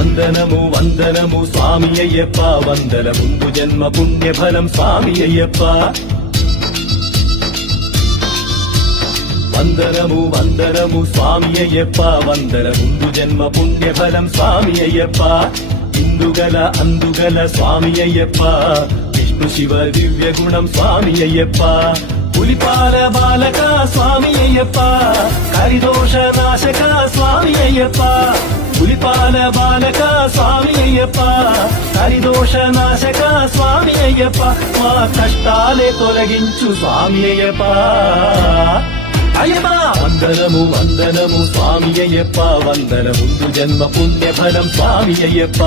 వందనము వందనము స్వామి అయ్యప్ప వందల ముందు జన్మ పుణ్యఫలం స్వామి అయ్యప్ప వందనము వందనము స్వామి అయ్యప్ప వందల ముందు జన్మ పుణ్యఫలం స్వామి అయ్యప్ప ఇందుగల అందుగల స్వామి అయ్యప్ప విష్ణు శివ దివ్య గుణం స్వామి అయ్యప్ప పులిపాల బాలక స్వామి అయ్యప్ప కరిదోష నాశక స్వామి అయ్యప్ప పులిపాల బాలక స్వామి అయ్యప్ప హరిదోష నాశక స్వామి అయ్యప్ప మా కష్టాలే తొలగించు స్వామి అయ్యప్ప అయ్యప్ప వందనము వందనము స్వామి అయ్యప్ప వందన ముందు జన్మ పుణ్యఫలం స్వామి అయ్యప్ప